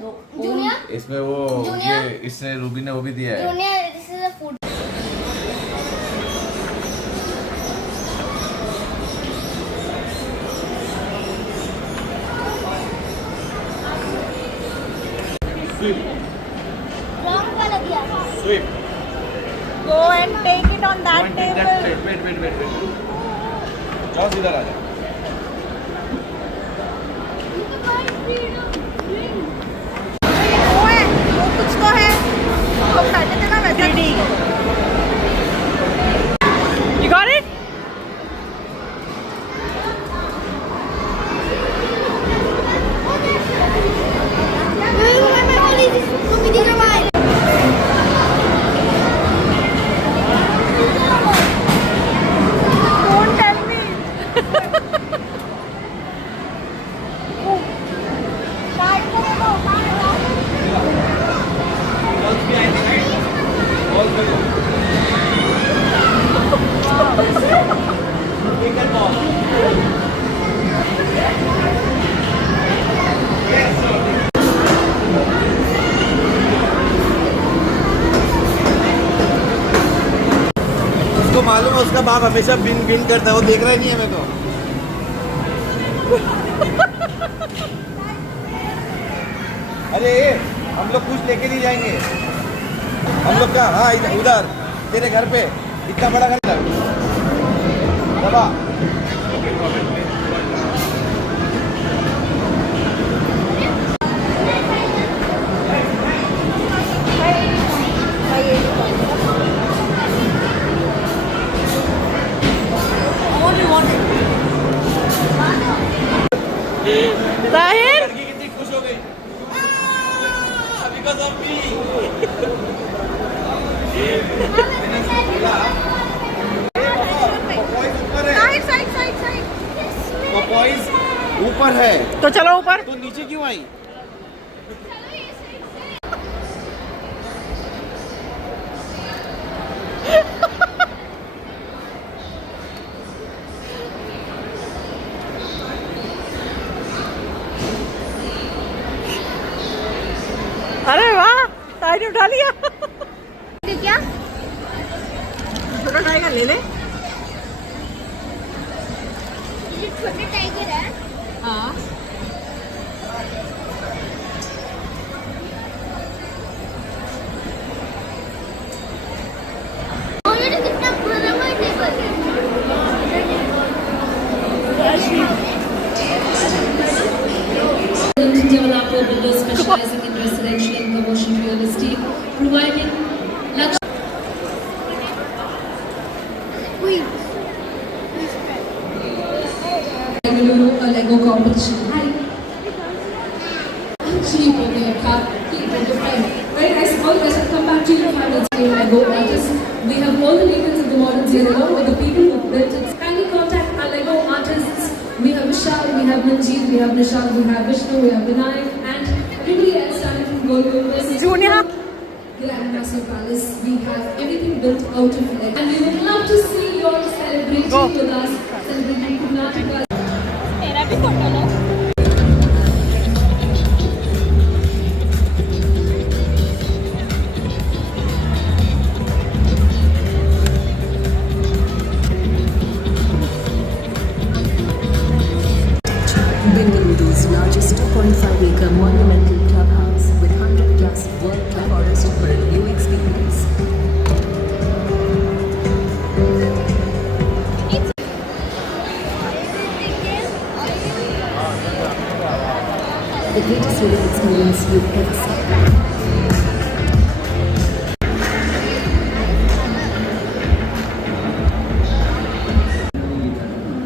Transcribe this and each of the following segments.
Junior इसमें वो ये इसने रूबी ने वो भी दिया है। Junior this is a food wrong वाला दिया sweep Go and take it on that table. Wait जॉस इधर आ जा। वो है, वो कुछ तो है। वो खाते थे ना वैसा। You got it? Don't tell me. उसको मालूम है उसका बाप हमेशा बिन गिन करता है, वो देख रहा ही नहीं है मेरे को। अरे हम लोग कुछ लेके नहीं जाएंगे। हम लोग का हाँ उधर तेरे घर पे इतना बड़ा घर दबा। Tahir? लड़की कितनी खुश हो गई because of me. Side, side, side, side. पॉइज ऊपर है तो चलो ऊपर। तो नीचे क्यों आई? अरे वाह, ताई ने उठा लिया। क्या छोटा टाइगर ले ले। ये छोटे टाइगर है हाँ। और ये कितना बड़ा बड़ा टेबल है Developer builder specializing in residential and commercial real estate, providing a Lego competition. Hi. Cheap, okay, car, keep it different. Very nice. All the best. Come back to your final scale Lego artists. We have all the legends of the modern day along with the people who built it. Kindly contact our Lego artists. We have Vishal, we have Manjeet, we have Nishal, we have Vishnu, we have Vinayak, and everybody else starting from Gold Junior. Grand Castle Palace. We have everything built out of Lego. And we would love to see you all celebrating with us, celebrating Karnataka. मेरा भी photo low. Bengaluru's largest 2.5-acre monumental clubhouse with 100+ world-class forest for a new experience. The greatest living experience you've ever seen.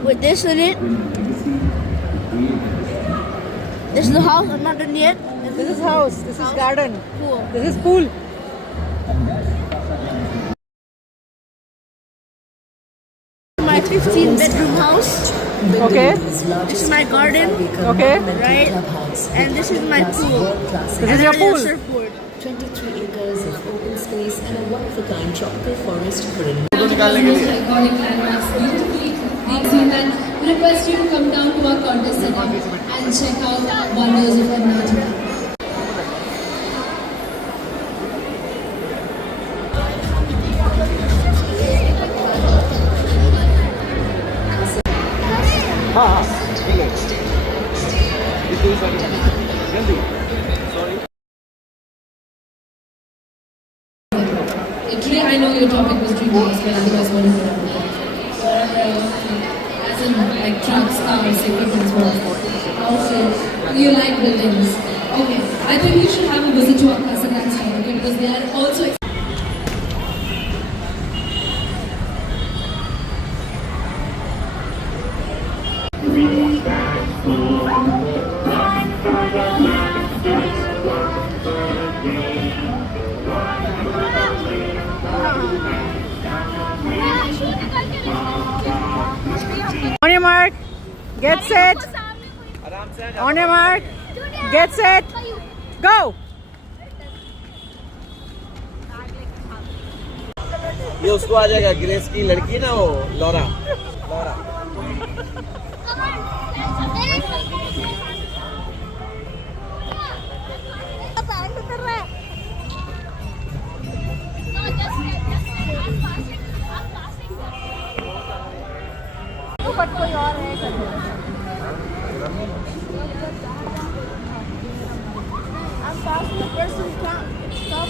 with this in it. This is the house. I'm not done yet. This is house. This is garden. Cool. This is pool. My 15-bedroom house. Okay. This is my garden. Okay. Right. And this is my pool. This is your pool. Surfboard. 23 acres of open space and a one-of-a-kind tropical forest for a iconic landmarks beautifully being seen, and request you to come down to our contest center and check out wonders of Karnataka. Only. Sorry. Today I know your topic was drinking as well, otherwise what is it? As in like trucks, cars, equipment, houses. You like buildings. Okay. I think you should have a visit to our Kasagan store, okay? Because they are also On your mark, get set. On your mark, get set, go. ये उसको आ जाएगा, grace की लड़की ना वो, Laura. But कोई और है I'm passing the person stop